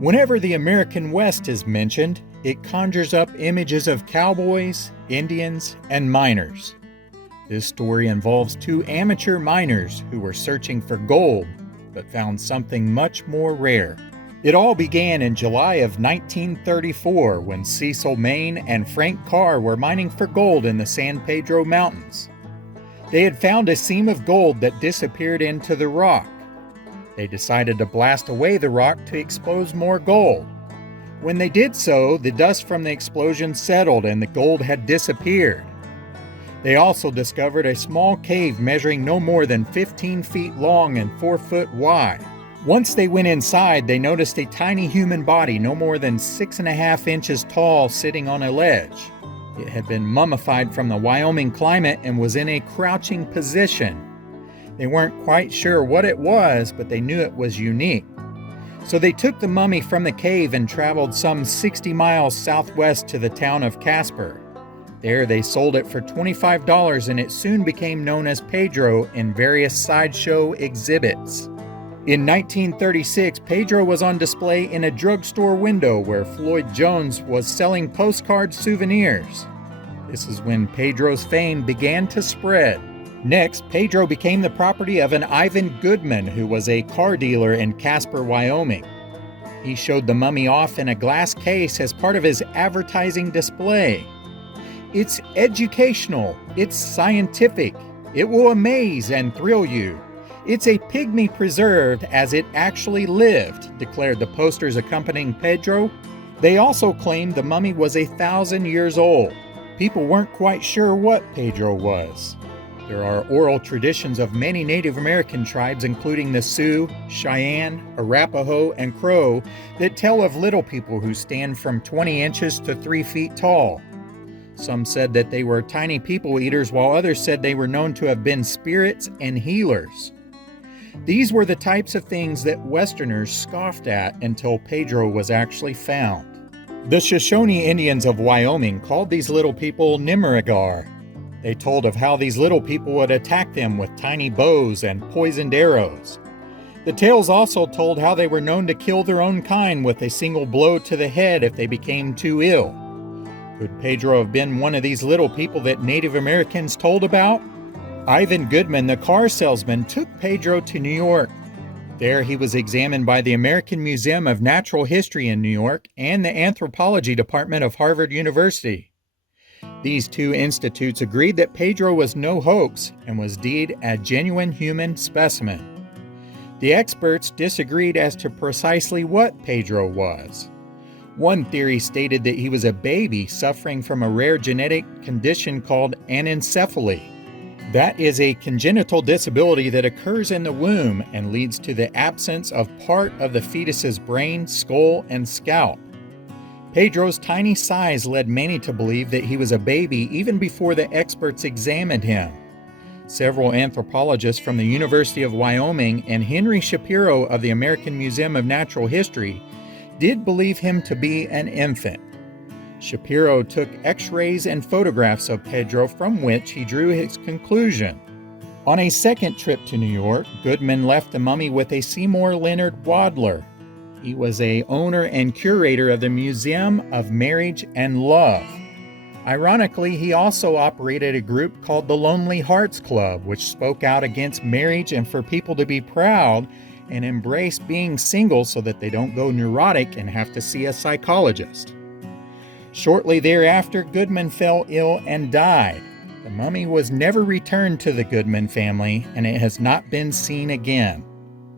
Whenever the American West is mentioned, it conjures up images of cowboys, Indians, and miners. This story involves two amateur miners who were searching for gold, but found something much more rare. It all began in July of 1934 when Cecil Maine and Frank Carr were mining for gold in the San Pedro Mountains. They had found a seam of gold that disappeared into the rock. They decided to blast away the rock to expose more gold. When they did so, the dust from the explosion settled and the gold had disappeared. They also discovered a small cave measuring no more than 15 feet long and 4 foot wide. Once they went inside, they noticed a tiny human body no more than 6.5 inches tall sitting on a ledge. It had been mummified from the Wyoming climate and was in a crouching position. They weren't quite sure what it was, but they knew it was unique. So they took the mummy from the cave and traveled some 60 miles southwest to the town of Casper. There they sold it for $25 and it soon became known as Pedro in various sideshow exhibits. In 1936, Pedro was on display in a drugstore window where Floyd Jones was selling postcard souvenirs. This is when Pedro's fame began to spread. Next, Pedro became the property of an Ivan Goodman, who was a car dealer in Casper, Wyoming. He showed the mummy off in a glass case as part of his advertising display. It's educational, it's scientific, it will amaze and thrill you. It's a pygmy preserved as it actually lived, declared the posters accompanying Pedro. They also claimed the mummy was 1,000 years old. People weren't quite sure what Pedro was. There are oral traditions of many Native American tribes, including the Sioux, Cheyenne, Arapaho, and Crow, that tell of little people who stand from 20 inches to 3 feet tall. Some said that they were tiny people eaters, while others said they were known to have been spirits and healers. These were the types of things that Westerners scoffed at until Pedro was actually found. The Shoshone Indians of Wyoming called these little people Nimeragar. They told of how these little people would attack them with tiny bows and poisoned arrows. The tales also told how they were known to kill their own kind with a single blow to the head if they became too ill. Could Pedro have been one of these little people that Native Americans told about? Ivan Goodman, the car salesman, took Pedro to New York. There he was examined by the American Museum of Natural History in New York and the Anthropology Department of Harvard University. These two institutes agreed that Pedro was no hoax and was indeed a genuine human specimen. The experts disagreed as to precisely what Pedro was. One theory stated that he was a baby suffering from a rare genetic condition called anencephaly. That is a congenital disability that occurs in the womb and leads to the absence of part of the fetus's brain, skull, and scalp. Pedro's tiny size led many to believe that he was a baby even before the experts examined him. Several anthropologists from the University of Wyoming and Henry Shapiro of the American Museum of Natural History did believe him to be an infant. Shapiro took x-rays and photographs of Pedro from which he drew his conclusion. On a second trip to New York, Goodman left the mummy with a Seymour Leonard Wadler. He was an owner and curator of the Museum of Marriage and Love. Ironically, he also operated a group called the Lonely Hearts Club, which spoke out against marriage and for people to be proud and embrace being single so that they don't go neurotic and have to see a psychologist. Shortly thereafter, Goodman fell ill and died. The mummy was never returned to the Goodman family, and it has not been seen again.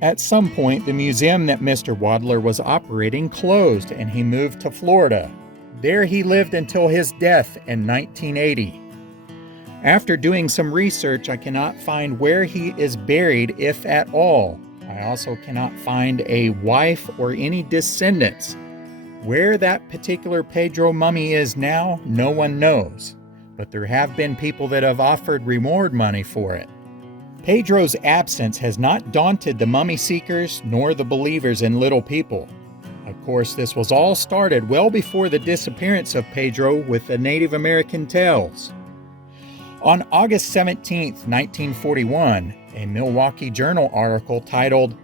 At some point, the museum that Mr. Wadler was operating closed, and he moved to Florida. There he lived until his death in 1980. After doing some research, I cannot find where he is buried, if at all. I also cannot find a wife or any descendants. Where that particular Pedro mummy is now, no one knows, but there have been people that have offered reward money for it. Pedro's absence has not daunted the mummy seekers nor the believers in little people. Of course, this was all started well before the disappearance of Pedro with the Native American tales. On August 17, 1941, a Milwaukee Journal article titled,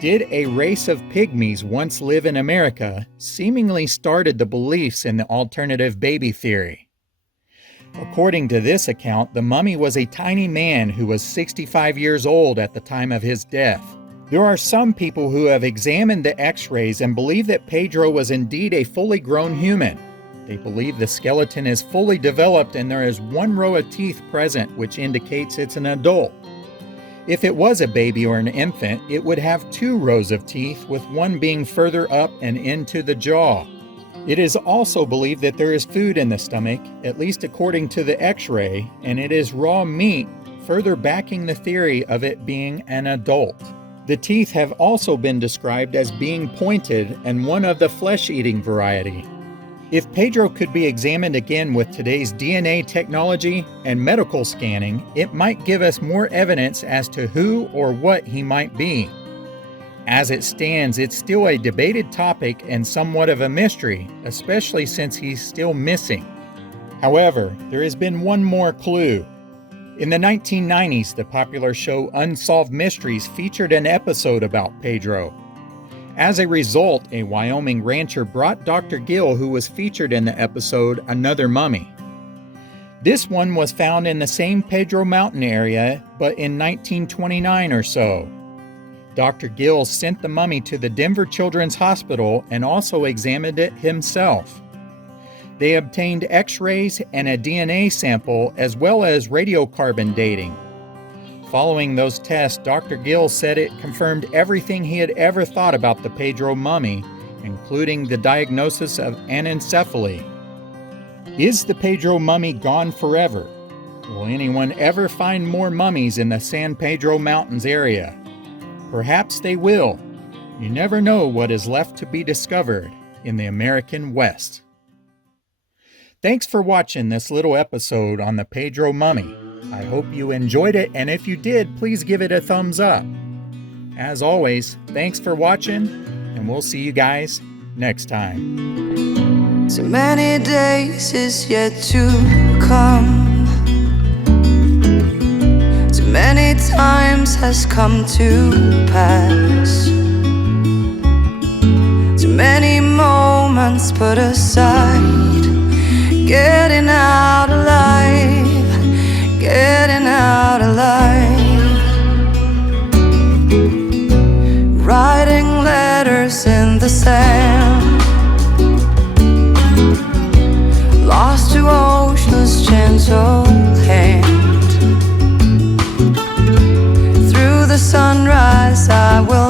Did a race of pygmies once live in America? Seemingly started the beliefs in the alternative baby theory. According to this account, the mummy was a tiny man who was 65 years old at the time of his death. There are some people who have examined the x-rays and believe that Pedro was indeed a fully grown human. They believe the skeleton is fully developed and there is one row of teeth present, which indicates it's an adult. If it was a baby or an infant, it would have 2 rows of teeth, with one being further up and into the jaw. It is also believed that there is food in the stomach, at least according to the x-ray, and it is raw meat, further backing the theory of it being an adult. The teeth have also been described as being pointed and one of the flesh-eating variety. If Pedro could be examined again with today's DNA technology and medical scanning, it might give us more evidence as to who or what he might be. As it stands, it's still a debated topic and somewhat of a mystery, especially since he's still missing. However, there has been one more clue. In the 1990s, the popular show Unsolved Mysteries featured an episode about Pedro. As a result, a Wyoming rancher brought Dr. Gill, who was featured in the episode, another mummy. This one was found in the San Pedro Mountain area, but in 1929 or so. Dr. Gill sent the mummy to the Denver Children's Hospital and also examined it himself. They obtained x-rays and a DNA sample as well as radiocarbon dating. Following those tests, Dr. Gill said it confirmed everything he had ever thought about the Pedro mummy, including the diagnosis of anencephaly. Is the Pedro mummy gone forever? Will anyone ever find more mummies in the San Pedro Mountains area? Perhaps they will. You never know what is left to be discovered in the American West. Thanks for watching this little episode on the Pedro mummy. I hope you enjoyed it, and if you did, please give it a thumbs up. As always, thanks for watching, and we'll see you guys next time. So many days is yet to come. Too many times has come to pass. Too many moments put aside. Getting out alive. Getting out alive. Writing letters in the sand. Lost to ocean's gentle hand. Through the sunrise I will